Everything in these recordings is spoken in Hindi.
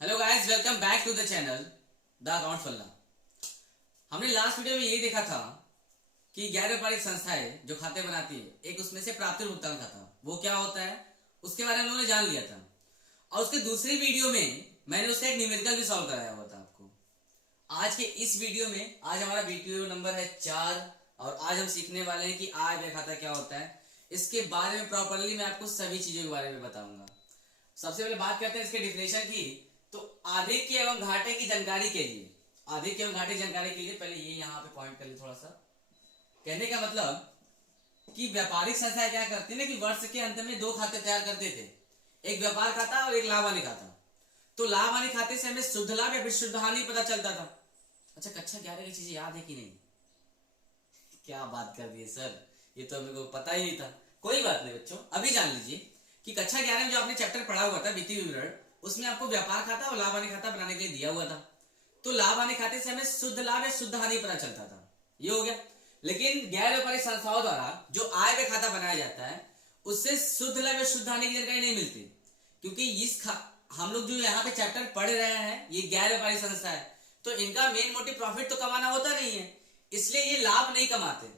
Hello guys, welcome back to the channel the account fella. हमने लास्ट वीडियो में ये देखा था कि गैर व्यापारिक संस्थाएं जो खाते बनाती है, एक उसमें से प्राप्ति भुगतान खाता वो क्या होता है उसके बारे में हम लोगों ने जान लिया था। और उसके दूसरी वीडियो में मैंने उसका एक न्यूमेरिकल भी सॉल्व कराया हुआ था आपको। आज के इस वीडियो में आज हमारा वीडियो नंबर है 4 और आज हम सीखने वाले हैं कि आय व्यय खाता क्या होता है। इसके बारे में प्रॉपरली मैं आपको सभी चीजों के बारे में बताऊंगा। सबसे पहले बात करते हैं इसके डिफिनेशन की। तो आधिक्य एवं घाटे की जानकारी के लिए, आधिक्य एवं घाटे की जानकारी के लिए पहले ये यहाँ पे पॉइंट कर ले थोड़ा सा। कहने का मतलब कि व्यापारिक संस्थाएं क्या करती है ना कि वर्ष के अंत में दो खाते तैयार करते थे, एक व्यापार खाता और एक लाभ हानि खाता। तो लाभ हानि खाते से हमें शुद्ध लाभ या फिर शुद्ध हानि पता चलता था। अच्छा, कक्षा 11 की चीजें याद है कि नहीं? क्या बात कर दी है सर, ये तो मेरे को पता ही नहीं था। कोई बात नहीं बच्चों, अभी जान लीजिए कि कक्षा 11 में जो आपने चैप्टर पढ़ा हुआ था वित्तीय विवरण, उसमें आपको व्यापार खाता और लाभ हानि खाता बनाने के लिए दिया हुआ था। तो लाभ हानि खाते से हमें शुद्ध लाभ या शुद्ध हानि पता चलता था, ये हो गया। लेकिन गैर व्यापारिक संस्थाओं द्वारा जो आय व्यय खाता बनाया जाता है उससे शुद्ध लाभ या शुद्ध हानि की जानकारी नहीं मिलती, क्योंकि हम लोग जो यहाँ पे चैप्टर पढ़ रहे हैं ये गैर व्यापारिक संस्था है, तो इनका मेन मोटिव प्रॉफिट तो कमाना होता नहीं है, इसलिए ये लाभ नहीं कमाते।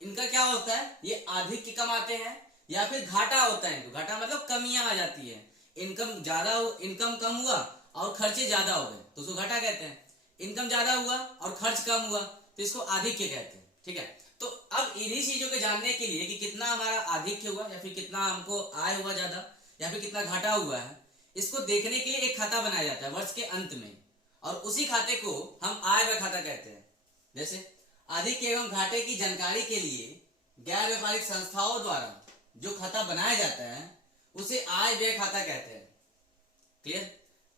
इनका क्या होता है, ये आधिक्य कमाते हैं या फिर घाटा होता है। घाटा मतलब कमियां आ जाती है, इनकम कम हुआ और खर्चे ज्यादा हो गए तो उसको घाटा कहते हैं। इनकम ज्यादा हुआ और खर्च कम हुआ तो इसको आधिक्य कहते हैं। ठीक है, तो अब इन्हीं चीजों को जानने के लिए कि कितना हमारा आधिक्य हुआ या फिर कितना हमको आय हुआ ज्यादा या फिर कितना घाटा हुआ है, इसको देखने के लिए एक खाता बनाया जाता है वर्ष के अंत में, और उसी खाते को हम आय व्यय खाता कहते हैं। जैसे आधिक्य एवं घाटे की जानकारी के लिए गैर व्यापारिक संस्थाओं द्वारा जो खाता बनाया जाता है उसे आय व्यय खाता कहते हैं। क्लियर?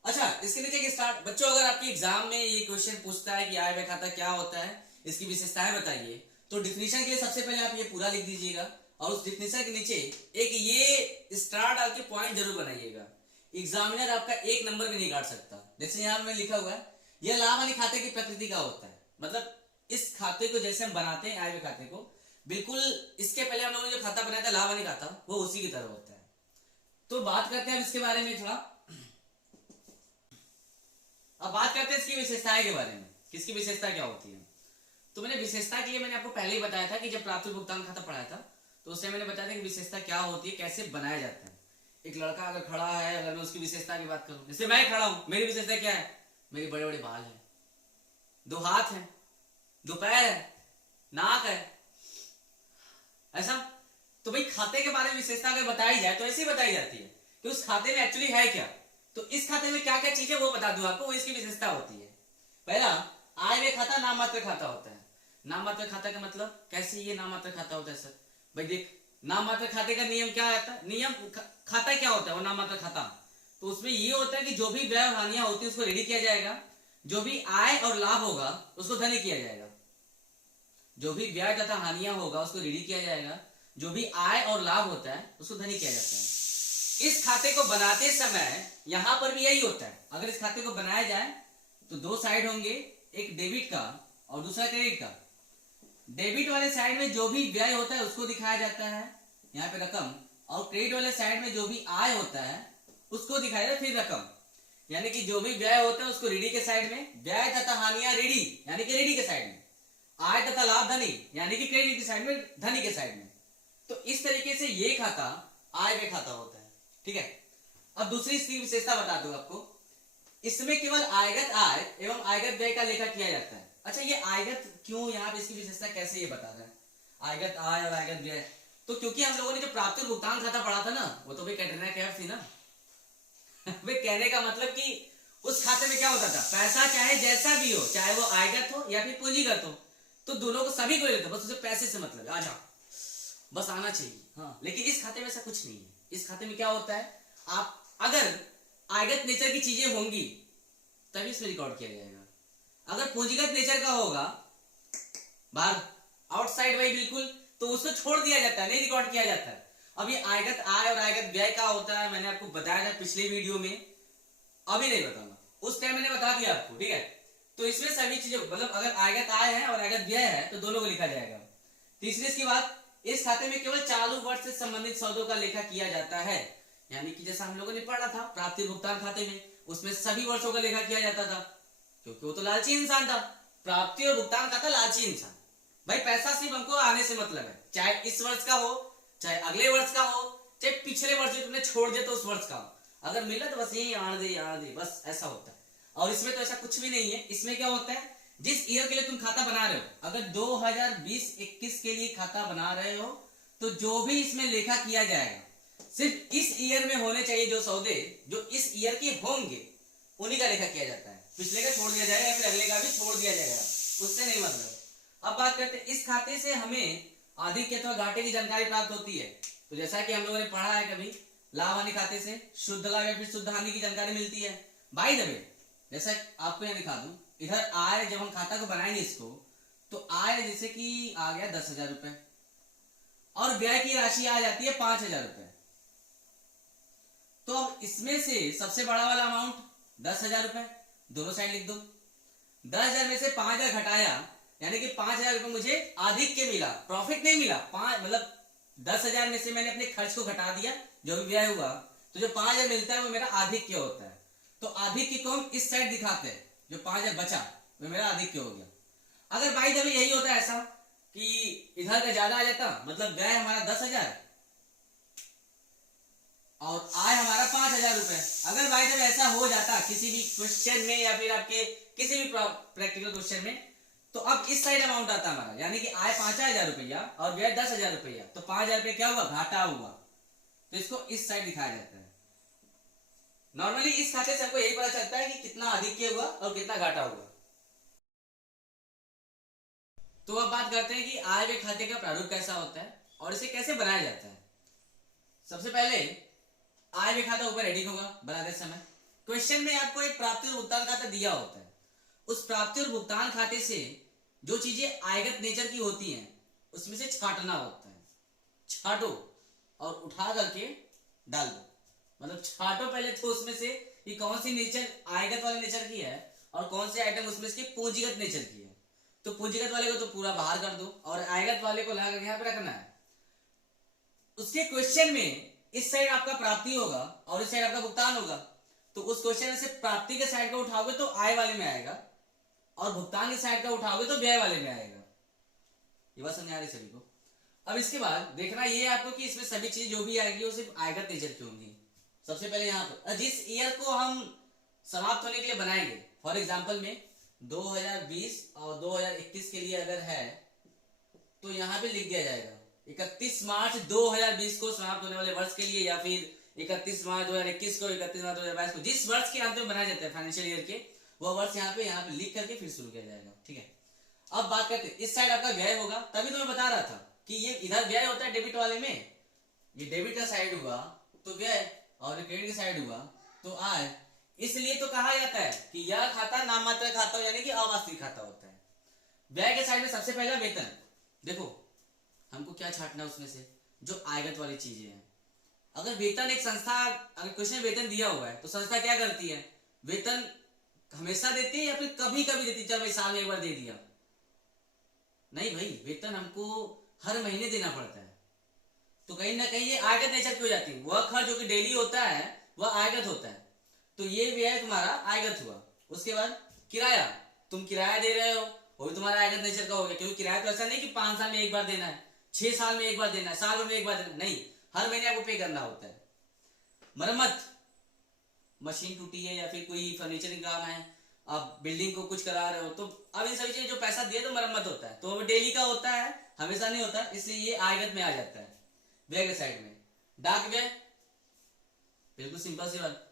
अच्छा, इसके नीचे की स्टार्ट बच्चों, अगर आपके एग्जाम में ये क्वेश्चन पूछता है कि आय व्यय खाता क्या होता है, इसकी विशेषताएं बताइए, तो डिफिनेशन के लिए सबसे पहले आप ये पूरा लिख दीजिएगा और उस डिफिनेशन के नीचे एक ये स्टार डाल के पॉइंट जरूर बनाइएगा। एग्जामिनर आपका एक नंबर भी नहीं काट सकता। जैसे यहां में लिखा हुआ है यह लाभ हानि खाते की प्रकृति का होता है, मतलब इस खाते को जैसे हम बनाते हैं आय व्यय खाते को, बिल्कुल इसके पहले हम लोगों ने जो खाता बनाया था लाभ हानि खाता, वो उसी की तरह होता है। तो बात करते हैं अब इसके बारे में थोड़ा। अब बात करते हैं इसकी विशेषताएं के बारे में, किसकी विशेषता क्या होती है। तो मैंने विशेषता के लिए मैंने आपको पहले ही बताया था कि जब प्राप्ति भुगतान खाता पढ़ाया था तो उससे मैंने बताया था कि विशेषता क्या होती है, कैसे बनाया जाता है। एक लड़का अगर खड़ा है, अगर मैं उसकी विशेषता की बात करूं, जैसे मैं खड़ा हूं, मेरी विशेषता क्या है? मेरे बड़े बड़े बाल हैं, 2 हाथ हैं, 2 पैर है, नाक है, ऐसा। तो भाई खाते के बारे में विशेषता अगर बताई जाए तो ऐसे ही बताई जाती है कि उस खाते में एक्चुअली है क्या। तो इस खाते में क्या क्या चीजें वो बता दूं आपको, वो इसकी विशेषता होती है। पहला, आय व्यय खाता नाम मात्र खाता होता है। नाम मात्र खाता का मतलब कैसे ये नाम मात्र खाता होता है सर? भाई देख, नाम मात्र खाते का नियम क्या आता है, नियम खाता क्या होता है वो नाम मात्र खाता, तो उसमें ये होता है कि जो भी व्यय और हानियां होती है उसको रेडी किया जाएगा, जो भी आय और लाभ होगा उसको धनी किया जाएगा। जो भी व्यय तथा हानियां होगा उसको रेडी किया जाएगा, जो भी आय और लाभ होता है उसको धनी किया जाता है। इस खाते को बनाते समय यहां पर भी यही होता है। अगर इस खाते को बनाया जाए तो 2 साइड होंगे, एक डेबिट का और दूसरा क्रेडिट का। डेबिट वाले साइड में जो भी व्यय होता है उसको दिखाया जाता है, यहाँ पे रकम, और क्रेडिट वाले साइड में जो भी आय होता है उसको दिखाया जाता है फिर रकम। यानी कि जो भी व्यय होता है उसको रेडी के साइड में, व्यय तथा हानियां रेडी यानी कि रेडी के साइड में, आय तथा लाभ धनी यानी कि क्रेडिट की साइड में, धनी के साइड में। तो इस तरीके से ये खाता आय व्यय खाता होता है। ठीक है, अब दूसरी इसकी विशेषता बता दूं आपको। इसमें केवल आयगत आय एवं आयगत व्यय का लेखा किया जाता है। अच्छा, ये आयगत क्यों, यहाँ पे इसकी विशेषता कैसे ये बता रहा है आयगत आय और आयगत व्यय? तो क्योंकि हम लोगों ने जो प्राप्ति भुगतान खाता पढ़ा था ना, वो तो भाई कैटरीना कैफ थी ना। वे कहने का मतलब कि उस खाते में क्या होता था, पैसा चाहे जैसा भी हो, चाहे वो आयगत हो या फिर पूंजीगत हो, तो दोनों को सभी को लेता, बस उसे पैसे से मतलब आ जा बस आना चाहिए। हाँ, लेकिन इस खाते में ऐसा कुछ नहीं है। इस खाते में क्या होता है, आप अगर आयगत नेचर की चीजें होंगी तभी इसमें रिकॉर्ड किया जाएगा। अगर पूंजीगत नेचर का होगा, बाहर आउटसाइड वही बिल्कुल, तो उसको छोड़ दिया जाता है, नहीं रिकॉर्ड किया जाता है। अब ये आयगत आय और आयगत व्यय का होता है, मैंने आपको बताया था पिछले वीडियो में, अभी नहीं बताऊंगा, उस टाइम मैंने बता दिया आपको। ठीक है, तो इसमें सभी चीजें, मतलब अगर आयगत आय है और आयगत व्यय है तो दोनों को लिखा जाएगा। तीसरी इसकी बात, इस खाते में केवल चालू वर्ष से संबंधित सौदों का लेखा किया जाता है। यानी कि जैसा हम लोगों ने पढ़ा था प्राप्ति भुगतान खाते में, उसमें सभी वर्षों का लेखा किया जाता था, क्योंकि वो तो लालची इंसान था, प्राप्ति और भुगतान खाता लालची इंसान। भाई पैसा सिर्फ हमको आने से मतलब है, चाहे इस वर्ष का हो, चाहे अगले वर्ष का हो, चाहे पिछले वर्ष जो तुमने छोड़ दिया तो उस वर्ष का हो, अगर मिला तो बस यही आड़ दे, बस ऐसा होता है। और इसमें तो ऐसा कुछ भी नहीं है। इसमें क्या होता है, जिस ईयर के लिए तुम खाता बना रहे हो, अगर 2020-21 के लिए खाता बना रहे हो तो जो भी इसमें लेखा किया जाएगा सिर्फ इस ईयर में होने चाहिए। जो सौदे जो इस ईयर के होंगे उन्हीं का लेखा किया जाता है, पिछले का छोड़ दिया जाएगा या फिर अगले का भी छोड़ दिया जाएगा, उससे नहीं मतलब। अब बात करते हैं इस खाते से हमें अधिक अथवा घाटे की जानकारी प्राप्त होती है। तो जैसा कि हम लोगों ने पढ़ा है कभी, लाभ हानि खाते से शुद्ध लाभ या फिर शुद्ध हानि की जानकारी मिलती है। बाय द वे, जैसा आपको यहाँ दिखा दूं, इधर आय, जब हम खाता को बनाएंगे इसको, तो आय जैसे कि आ गया 10,000 रुपए और व्यय की राशि आ जाती है 5,000 रुपए। तो अब इसमें से सबसे बड़ा वाला अमाउंट 10,000 रुपए, दोनों साइड लिख दो। 10,000 में से 5,000 घटाया, यानी कि 5,000 रुपए मुझे अधिक के मिला, प्रॉफिट नहीं मिला। मतलब 10,000 में से मैंने अपने खर्च को घटा दिया, जो भी व्यय हुआ, तो जो 5,000 मिलता है वो मेरा आधिक्य होता है। तो आधिक्य को हम इस साइड दिखाते हैं, जो 5,000 बचा वो मेरा आधिक्य हो गया। अगर बाई द वे यही होता है ऐसा कि इधर का ज्यादा आ जाता, मतलब व्यय हमारा 10,000 और आय हमारा 5,000 रुपए, अगर बाई द वे ऐसा हो जाता किसी भी क्वेश्चन में या फिर आपके किसी भी प्रैक्टिकल क्वेश्चन में, तो अब इस साइड अमाउंट आता हमारा, यानी कि आय 5,000 रुपया और व्यय 10,000 रुपया, तो 5,000 रुपये क्या हुआ, घाटा हुआ। तो इसको इस साइड दिखाया जाता है। नॉर्मली इस खाते से हमको यही पता चलता है कि कितना अधिक्य हुआ और कितना घाटा हुआ। तो अब बात करते हैं कि आय व्यय खाते का प्रारूप कैसा होता है और इसे कैसे बनाया जाता है। सबसे पहले आय व्यय खाता ऊपर एडिंग होगा बनाते समय। क्वेश्चन में आपको एक प्राप्ति और भुगतान खाता दिया होता है, उस प्राप्ति और भुगतान खाते से जो चीजें आयगत नेचर की होती हैं उसमें से छांटना होता है। छांटो और उठा करके डाल दो, मतलब छांटो पहले तो उसमें से कि कौन सी नेचर आयगत वाले नेचर की है और कौन से आइटम उसमें से पूंजीगत नेचर की है। तो पूंजीगत वाले को तो पूरा बाहर कर दो और आयगत वाले को ला करके यहाँ पे रखना है। उसके क्वेश्चन में इस साइड आपका प्राप्ति होगा और इस साइड आपका भुगतान होगा, तो उस क्वेश्चन से प्राप्ति के साइड का उठाओगे तो आय वाले में आएगा और भुगतान के साइड का उठाओगे तो व्यय वाले में आएगा। ये बात समझ आ रही सभी को। अब इसके बाद देखना ये आपको कि इसमें सभी चीज जो भी आएगी वो सिर्फ आयगत नेचर की होंगी। सबसे पहले यहाँ पर जिस ईयर को हम समाप्त होने के लिए बनाएंगे, फॉर एग्जाम्पल में 2020 और 2021 के लिए अगर है तो यहाँ पे लिख दिया जाएगा 31 मार्च 2020 को समाप्त होने वाले वर्ष के लिए, या फिर 31 मार्च 2021 को, 31 मार्च 2022 को, जिस वर्ष के अंत में बनाया जाता है फाइनेंशियल ईयर के, वो वर्ष यहाँ पे लिख करके फिर शुरू किया जाएगा। ठीक है, अब बात करते हैं इस साइड आपका व्यय होगा। तभी तो मैं बता रहा था कि ये इधर व्यय होता है डेबिट वाले में, ये डेबिट का साइड हुआ तो व्यय और क्रेडिट की साइड हुआ तो आय। इसलिए तो कहा जाता है कि यह खाता नाम मात्र खाता, यानी कि अवास्तविक खाता होता है। व्यय के साइड में सबसे पहला वेतन। देखो हमको क्या छांटना है उसमें से, जो आयगत वाली चीजें हैं। अगर वेतन एक संस्था, अगर क्वेश्चन वेतन दिया हुआ है तो संस्था क्या करती है, वेतन हमेशा देती है या फिर कभी कभी देती है, जब साल में एक बार दे दिया? नहीं भाई, वेतन हमको हर महीने देना पड़ता है। तो कहीं ना कहीं ये आयगत नेचर की हो जाती है। वह खर्च जो कि डेली होता है वह आयगत होता है, तो ये व्यय तुम्हारा आयगत हुआ। उसके बाद किराया, तुम किराया दे रहे हो, वो भी तुम्हारा आयगत नेचर का हो गया, क्योंकि किराया तो ऐसा नहीं कि 5 साल में एक बार देना है, 6 साल में एक बार देना है, साल में एक बार देना, नहीं, हर महीने आपको पे करना होता है। मरम्मत, मशीन टूटी है या फिर कोई फर्नीचरिंग काम है, आप बिल्डिंग को कुछ करा रहे हो, तो अब इन सभी चीजें जो पैसा दिए तो मरम्मत होता है, तो वो डेली का होता है, हमेशा नहीं होता, इसलिए ये आयगत में आ जाता है व्यय के साइड में। डाक व्यय बिल्कुल सिंपल सी बात,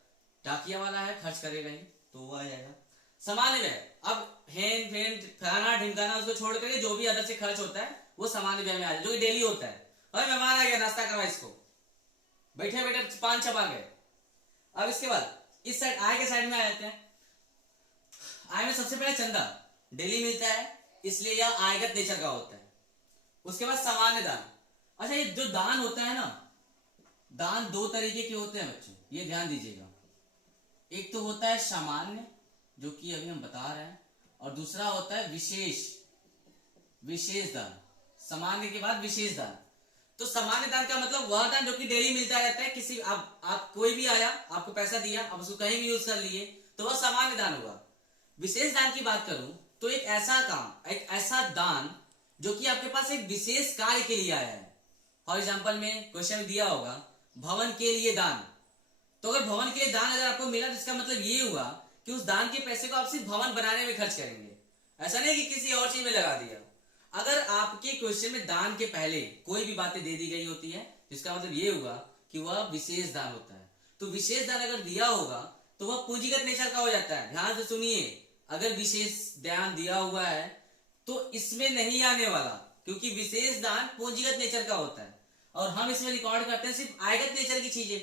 डाकिया वाला है, खर्च करेगा ही तो वो आ जाएगा। सामान्य व्यय, अब हेन फेन फलाना ढिमकाना उसको छोड़ करके जो भी अदर से खर्च होता है वो सामान्य व्यय में आ जाए, जो कि डेली होता है। अरे मेहमान आ गया, नाश्ता करवा इसको, बैठे बैठे 5 छपा गए। अब इसके बाद इस साइड आय के साइड में आ जाते हैं। आय में सबसे पहले चंदा डेली मिलता है, इसलिए यह आयगत नेचर का होता है। उसके बाद सामान्य दान। अच्छा, ये जो दान होता है ना, दान 2 तरीके के होते हैं बच्चों, ये ध्यान दीजिएगा। एक तो होता है सामान्य, जो कि अभी हम बता रहे हैं, और दूसरा होता है विशेष दान। सामान्य के बाद विशेष दान। तो सामान्य दान का मतलब वह दान जो कि डेली मिलता रहता है, किसी आप कोई भी आया, आपको पैसा दिया, आप उसको कहीं भी यूज कर लिए, तो वह सामान्य दान हुआ। विशेष दान की बात करूं तो एक ऐसा काम, एक ऐसा दान जो कि आपके पास एक विशेष कार्य के लिए आया है। फॉर एग्जाम्पल में क्वेश्चन में दिया होगा भवन के लिए दान, तो अगर भवन के लिए दान अगर आपको मिला तो इसका मतलब ये हुआ कि उस दान के पैसे को आप सिर्फ भवन बनाने में खर्च करेंगे, ऐसा नहीं कि किसी और चीज में लगा दिया। अगर आपके क्वेश्चन में दान के पहले कोई भी बातें दे दी गई होती है, इसका मतलब ये हुआ कि वह विशेष दान होता है। तो विशेष दान अगर दिया होगा तो वह पूंजीगत नेचर का हो जाता है। ध्यान से सुनिए, अगर विशेष दान दिया हुआ है तो इसमें नहीं आने वाला, क्योंकि विशेष दान पूंजीगत नेचर का होता है और हम इसमें रिकॉर्ड करते हैं सिर्फ आयगत नेचर की चीजें।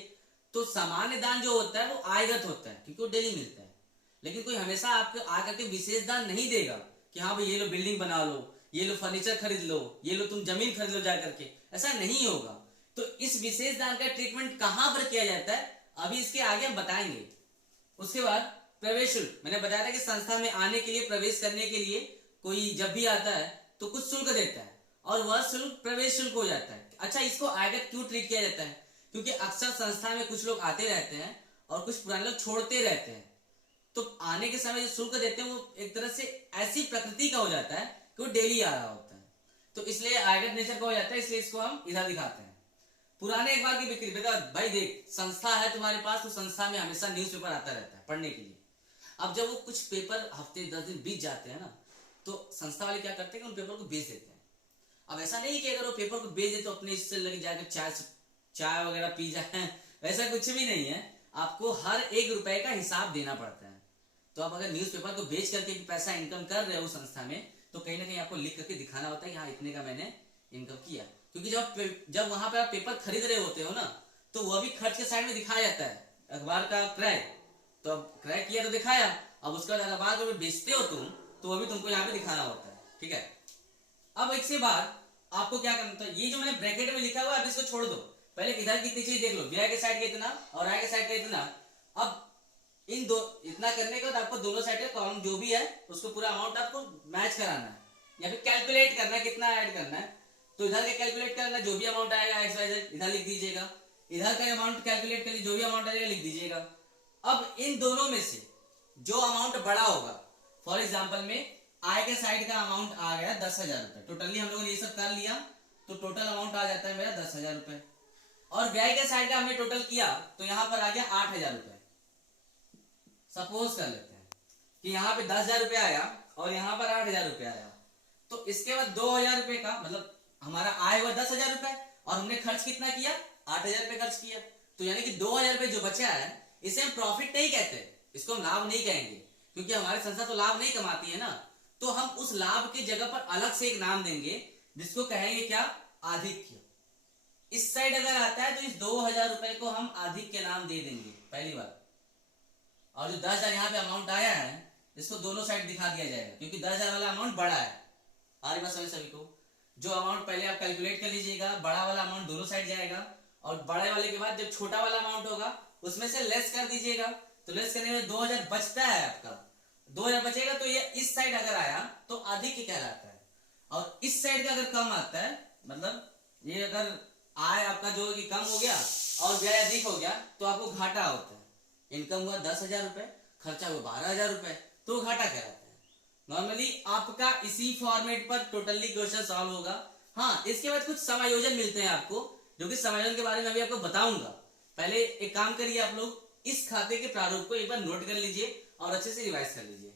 तो सामान्य दान जो होता है वो आयगत होता है क्योंकि वो डेली मिलता है, लेकिन कोई हमेशा आपको आकर के विशेष दान नहीं देगा कि हाँ भाई ये लो बिल्डिंग बना लो, ये लो फर्नीचर खरीद लो, ये लो तुम जमीन खरीद लो जाकर के, ऐसा नहीं होगा। तो इस विशेष दान का ट्रीटमेंट कहां पर किया जाता है अभी इसके आगे हम बताएंगे। उसके बाद प्रवेश शुल्क, मैंने बताया था कि संस्था में आने के लिए, प्रवेश करने के लिए कोई जब भी आता है तो कुछ शुल्क देता है और वह शुल्क प्रवेश शुल्क हो जाता है। अच्छा, इसको आयगत क्यों ट्रीट किया जाता है? क्योंकि अक्सर संस्था में कुछ लोग आते रहते हैं और कुछ पुराने लोग छोड़ते रहते हैं, तो आने के समय जो शुल्क देते हैं वो एक तरह से ऐसी प्रकृति का हो जाता है कि वो डेली आ रहा होता है, तो इसलिए आयगत नेचर का हो जाता है, इसलिए इसको हम इधर दिखाते हैं। पुराने एक बार की बिक्री, बेटा भाई देख, संस्था है तुम्हारे पास तो संस्था में हमेशा न्यूज़पेपर आता रहता है पढ़ने के लिए। अब जब वो कुछ पेपर हफ्ते 10 दिन बीत जाते हैं ना, तो संस्था वाले क्या करते हैं कि उन पेपर को बेच देते हैं। अब ऐसा नहीं कि अगर वो पेपर को बेच दे तो अपने इससे लगे जाकर चाय वगैरह पी जाए, वैसा कुछ भी नहीं है। आपको हर 1 रुपए का हिसाब देना पड़ता है। तो आप अगर न्यूज़पेपर को बेच करके भी पैसा इनकम कर रहे हो संस्था में, तो कहीं ना कहीं आपको लिख करके दिखाना होता है कि हाँ इतने का मैंने इनकम किया। क्योंकि जब वहां पर आप पेपर खरीद रहे होते हो ना, तो वह भी खर्च के साइड में दिखाया जाता है। अखबार का क्रय, तो अब क्रय किया तो दिखाया, अब उसका अखबार को बेचते हो तुम, तो वह भी तुमको यहाँ पे दिखाना होता है। ठीक है, अब इसके बाद आपको क्या करना था, ये जो मैंने ब्रैकेट में लिखा हुआ है अब इसको छोड़ दो, पहले इधर कितनी चीज देख लो, व्यय के साइड का इतना और आय के साइड का इतना। अब इन दो इतना करने के बाद आपको दोनों साइड का कॉलम जो भी है उसको पूरा अमाउंट आपको मैच कराना है या फिर कैलकुलेट करना है कितना ऐड करना है। तो इधर का कैलकुलेट करना, जो भी अमाउंट आएगा एक्स वाई जेड इधर लिख दीजिएगा, इधर का अमाउंट कैलकुलेट कर जो भी अमाउंट आएगा लिख दीजिएगा। अब इन दोनों में से जो अमाउंट बड़ा होगा, फॉर एग्जाम्पल में आय के साइड का अमाउंट आ गया 10,000 रुपए, टोटली हम लोगों ने ये सब कर लिया तो टोटल अमाउंट आ जाता है मेरा 10,000 रुपए। और व्यय के साइड का हमने टोटल किया तो यहां पर आ गया 8,000 रुपए। सपोज कर लेते हैं कि यहाँ पे 10,000 रुपए आया और यहाँ पर 8,000 रुपए आया, तो इसके बाद 2,000 रुपए का मतलब हमारा आय हुआ 10,000 रुपए और हमने खर्च कितना किया, 8,000 रुपए खर्च किया। तो यानी कि 2,000 रुपए जो बचा है इसे हम प्रॉफिट नहीं कहते, इसको हम लाभ नहीं कहेंगे क्योंकि हमारी संस्था तो लाभ नहीं कमाती है ना। तो हम उस लाभ की जगह पर अलग से एक नाम देंगे जिसको कहेंगे क्या, आधिक्य। इस साइड अगर आता है तो इस 2,000 रुपए को हम आधिक्य नाम दे देंगे पहली बार। और जो 10,000 यहाँ पे अमाउंट आया है इसको दोनों साइड दिखा दिया जाएगा क्योंकि 10,000 वाला अमाउंट बड़ा है। आ रही बात समझ सभी को? जो अमाउंट पहले आप कैलकुलेट कर लीजिएगा, बड़ा वाला अमाउंट दोनों साइड जाएगा और बड़े वाले के बाद जब छोटा वाला अमाउंट होगा उसमें से लेस कर दीजिएगा। तो लेस करने में 2,000 बचता है आपका, 2,000 बचेगा तो ये इस साइड अगर आया तो आधिक्य कहलाता है। और इस साइड का अगर कम आता है, मतलब ये अगर आय आपका जो कि कम हो गया और व्यय अधिक हो गया तो आपको घाटा होता है। इनकम हुआ 10,000 रुपए, खर्चा हुआ 12,000 रुपए, तो घाटा कहलाता है। नॉर्मली आपका इसी फॉर्मेट पर टोटली क्वेश्चन सॉल्व होगा। हाँ, इसके बाद कुछ समायोजन मिलते हैं आपको, जो कि समायोजन के बारे में अभी आपको बताऊंगा। पहले एक काम करिए, आप लोग इस खाते के प्रारूप को एक बार नोट कर लीजिए और अच्छे से रिवाइज कर लीजिए।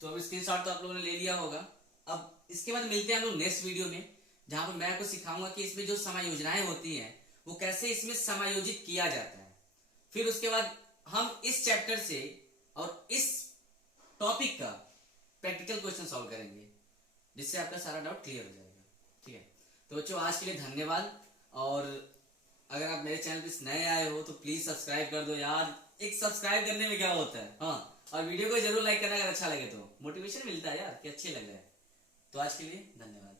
तो अब स्क्रीनशॉट तो आप लोगों ने ले लिया होगा। अब इसके बाद मिलते हैं हम लोग नेक्स्ट वीडियो में, जहां पर मैं आपको सिखाऊंगा कि इसमें जो समायोजनाएं होती हैं वो कैसे इसमें समायोजित किया जाता है। फिर उसके बाद हम इस चैप्टर से और इस टॉपिक का प्रैक्टिकल क्वेश्चन सॉल्व करेंगे, जिससे आपका सारा डाउट क्लियर हो जाएगा। ठीक है, तो बच्चों आज के लिए धन्यवाद। और अगर आप मेरे चैनल पे नए आए हो तो प्लीज सब्सक्राइब कर दो यार। एक सब्सक्राइब करने में क्या होता है, हाँ, और वीडियो को जरूर लाइक करना अगर अच्छा लगे तो मोटिवेशन मिलता है यार कि अच्छे लग रहा है। तो आज के लिए धन्यवाद।